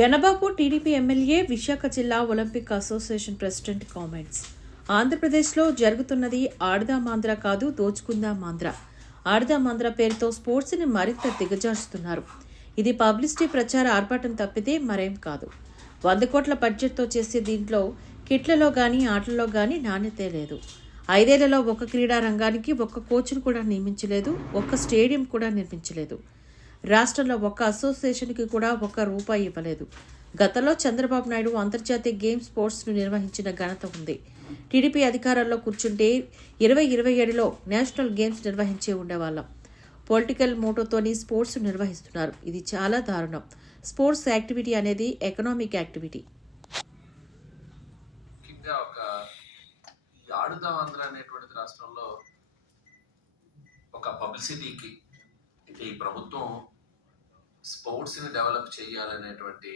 Ganababu TDP MLA Visakha జిల్లా Olympic association president comments. ఆంధ్రప్రదేశ్లో జరుగుతున్నది ఆడదామాంధ్ర కాదు, దోచుకుందామాంధ్ర. ఆడదామాంధ్ర పేరుతో స్పోర్ట్స్ని మరింత దిగజారుస్తున్నారు. ఇది పబ్లిసిటీ ప్రచార ఆర్భాటం తప్పితే మరేం కాదు. 100 కోట్ల బడ్జెట్తో చేసే దీంట్లో కిట్లలో గానీ ఆటల్లో గానీ నాణ్యతే లేదు. 5 ఏళ్లలో ఒక క్రీడా రంగానికి ఒక్క కోచ్ను కూడా నియమించలేదు, ఒక్క స్టేడియం కూడా నిర్మించలేదు. రాష్ట్రంలో ఒక్క అసోసియేషన్కి కూడా ₹1 ఇవ్వలేదు. గతంలో చంద్రబాబు నాయుడు అంతర్జాతీయ గేమ్స్ స్పోర్ట్స్ను నిర్వహించిన ఘనత ఉంది. టీడీపీ అధికారంలో కూర్చుంటే 2027లో నేషనల్ గేమ్స్ నిర్వహించే ఉండేవాళ్ళం. పొలిటికల్ మోటోతోని స్పోర్ట్స్ నిర్వహిస్తున్నారు. ఇది చాలా దారుణం. స్పోర్ట్స్ యాక్టివిటీ అనేది ఎకనామిక్ యాక్టివిటీ. ఆడుదామాంధ్ర అనేటువంటిది రాష్ట్రంలో ఒక పబ్లిసిటీకి ఈ ప్రభుత్వం స్పోర్ట్స్ ని డెవలప్ చేయాలనేటువంటి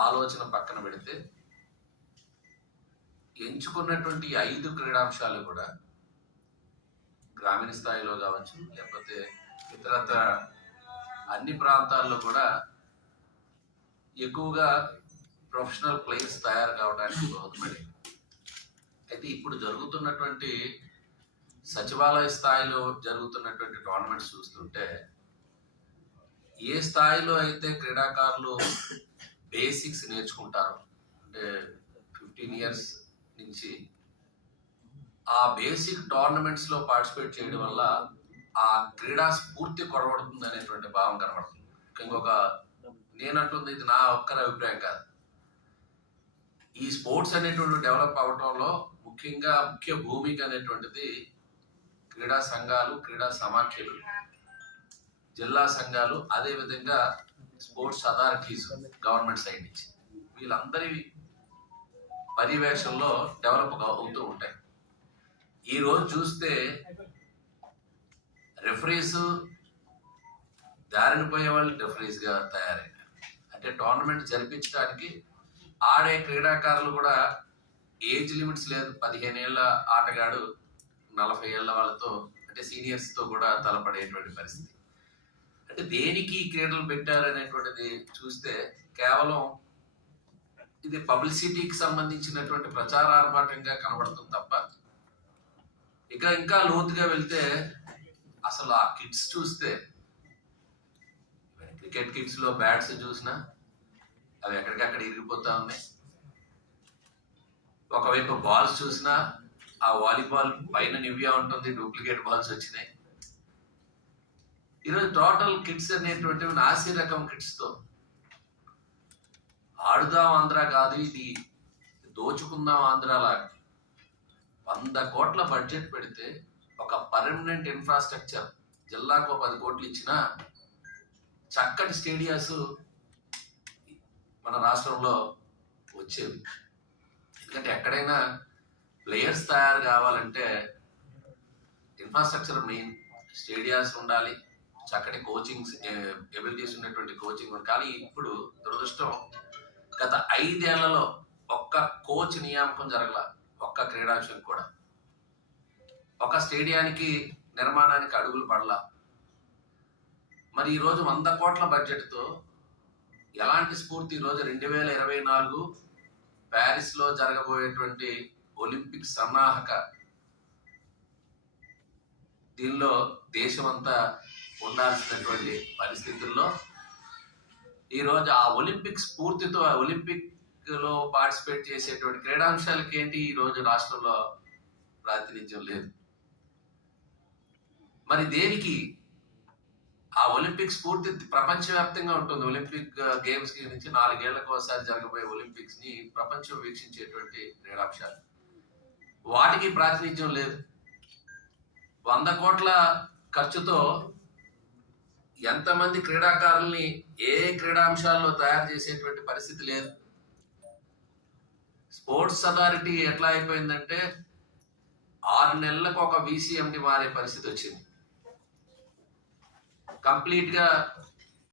ఆలోచన పక్కన పెడితే ఎంచుకున్నటువంటి 5 క్రీడాంశాలు కూడా గ్రామీణ స్థాయిలో కావచ్చు, లేకపోతే ఇతరత్ర అన్ని ప్రాంతాల్లో కూడా ఎక్కువగా ప్రొఫెషనల్ ప్లేయర్స్ తయారు కావడానికి దోహదపడింది. అయితే ఇప్పుడు జరుగుతున్నటువంటి సచివాలయ స్థాయిలో జరుగుతున్నటువంటి టోర్నమెంట్స్ చూస్తుంటే ఏ స్థాయిలో అయితే క్రీడాకారులు బేసిక్స్ నేర్చుకుంటారో, అంటే 15 ఇయర్స్ నుంచి ఆ బేసిక్ టోర్నమెంట్స్ లో పార్టిసిపేట్ చేయడం వల్ల ఆ క్రీడా స్ఫూర్తి కొరవడుతుంది అనేటువంటి భావం కనబడుతుంది. ఇంకొక నేనంటుంది, ఇది నా ఒక్కరి అభిప్రాయం కాదు. ఈ స్పోర్ట్స్ అనేటువంటి డెవలప్ అవటంలో ముఖ్య భూమిక అనేటువంటిది క్రీడా సంఘాలు, క్రీడా సమాఖ్యలు, జిల్లా సంఘాలు, అదేవిధంగా స్పోర్ట్స్ అథారిటీస్ గవర్నమెంట్ సైడ్ నుంచి వీళ్ళందరి పర్యవేక్షణలో డెవలప్ అవుతూ ఉంటాయి. ఈ రోజు చూస్తే రెఫరీస్ దారిని పోయే వాళ్ళు రెఫరీస్ గా తయారైనారు. అంటే టోర్నమెంట్ జరిపించడానికి ఆడే క్రీడాకారులు కూడా ఏజ్ లిమిట్స్ లేదు. 15 ఏళ్ల ఆటగాడు 40 ఏళ్ల వాళ్ళతో, అంటే సీనియర్స్ తో కూడా తలపడేటువంటి పరిస్థితి. అంటే దేనికి క్రీడలు పెట్టారు అనేటువంటిది చూస్తే కేవలం ఇది పబ్లిసిటీకి సంబంధించినటువంటి ప్రచారార్భాటంగా కనబడుతుంది తప్ప ఇంకా లోతుగా వెళ్తే అసలు ఆ కిట్స్ చూస్తే, క్రికెట్ కిట్స్ లో బ్యాట్స్ చూసినా అవి ఎక్కడికక్కడ ఇరిగిపోతా ఉన్నాయి. ఒకవైపు బాల్స్ చూసినా ఆ వాలీబాల్ పైన నివ్యా ఉంటుంది, డూప్లికేట్ బాల్స్ వచ్చినాయి. ఈరోజు టోటల్ కిట్స్ అనేటువంటి నాసి రకం కిట్స్ తో ఆడుదాం ఆంధ్ర కాదు, ఇది దోచుకుందాం ఆంధ్ర లాగా 100 కోట్ల బడ్జెట్ పెడితే ఒక పర్మనెంట్ ఇన్ఫ్రాస్ట్రక్చర్ జిల్లాకు 10 కోట్లు ఇచ్చినా చక్కటి స్టేడియాస్ మన రాష్ట్రంలో వచ్చేవి. ఎందుకంటే ఎక్కడైనా ప్లేయర్స్ తయారు కావాలంటే ఇన్ఫ్రాస్ట్రక్చర్ మెయిన్. స్టేడియాస్ ఉండాలి, చక్కటి కోచింగ్ ఎబిలిటీస్ ఉన్నటువంటి కోచింగ్. కానీ ఇప్పుడు దురదృష్టం, గత 5 ఏళ్లలో ఒక్క కోచ్ నియామకం జరగల, ఒక్క క్రీడాంశం కూడా. ఒక స్టేడియానికి నిర్మాణానికి అడుగులు పడలా. మరి ఈరోజు 100 కోట్ల బడ్జెట్తో ఎలాంటి స్ఫూర్తి? ఈరోజు 2024 ప్యారిస్ లో జరగబోయేటువంటి ఒలింపిక్ సన్నాహక దీనిలో దేశమంతా ఉండాల్సినటువంటి పరిస్థితుల్లో ఈరోజు ఆ ఒలింపిక్ స్ఫూర్తితో ఒలింపిక్ లో పార్టిసిపేట్ చేసేటువంటి క్రీడాంశాలకి ఏంటి ఈరోజు రాష్ట్రంలో ప్రాతినిధ్యం లేదు. మరి దేనికి? ఆ ఒలింపిక్ స్ఫూర్తి ప్రపంచవ్యాప్తంగా ఉంటుంది. ఒలింపిక్ గేమ్స్ కి నుంచి 4 ఏళ్లకు ఒకసారి జరగబోయే ఒలింపిక్స్ ని ప్రపంచం వీక్షించేటువంటి క్రీడాంశాలు, వాటికి ప్రాతినిధ్యం లేదు. 100 కోట్ల ఖర్చుతో ఎంతమంది క్రీడాకారుల్ని ఏ క్రీడాంశాల్లో తయారు చేసేటువంటి పరిస్థితి లేదు. స్పోర్ట్స్ అథారిటీ ఎట్లా అయిపోయిందంటే 6 నెలలకు ఒక VCMD మారే పరిస్థితి వచ్చింది. కంప్లీట్ గా